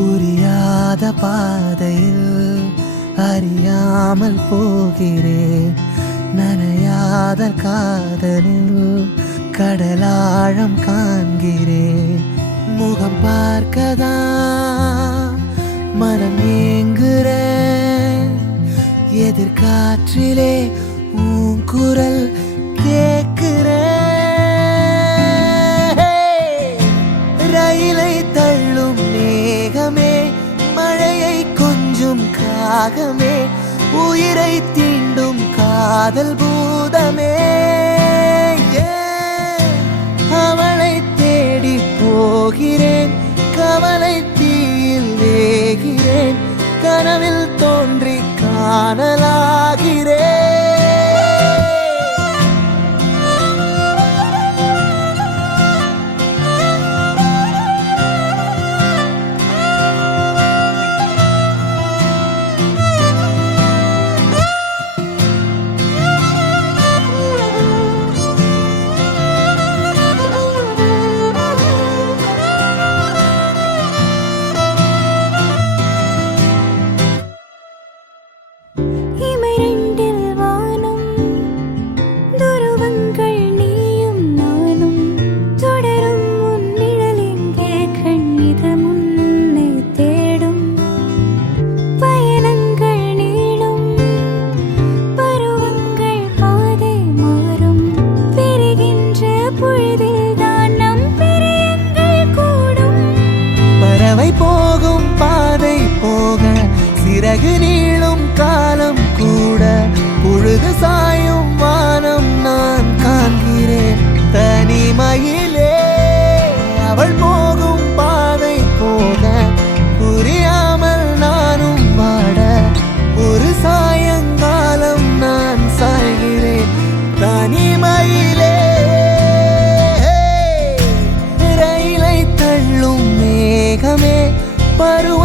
புரியாத பாதையில் அறியாமல் போகிறேன். நனையாத காதலில் கடலாழம் காண்கிறேன். முகம் பார்க்கதா மனம் ஏங்குறேன். எதிர்காற்றிலே உன் குரல் கேட்கிறேன். ரயிலை தள்ளும் மேகமே, மழையை கொஞ்சம் காகமே, உயிரை தீண்டும் காதல் பூதமே. அவளை தேடி போகிறேன், கவலை தீயில் வேகிறேன், கனவில் தோன்றி காணலாகிறேன். போகும் பாதை போக சிறகு நீளும் காலம் கூட, பொழுது சாயும் வானம் நான் காண்கிறேன் தனிமையிலே. அவள் போகும் பாதை போக புரியாமல் நானும் வாட, ஒரு சாயங்காலம் நான் சாய்கிறேன் தனிமையிலே. ரயிலை தள்ளும் மேகமே, பருவ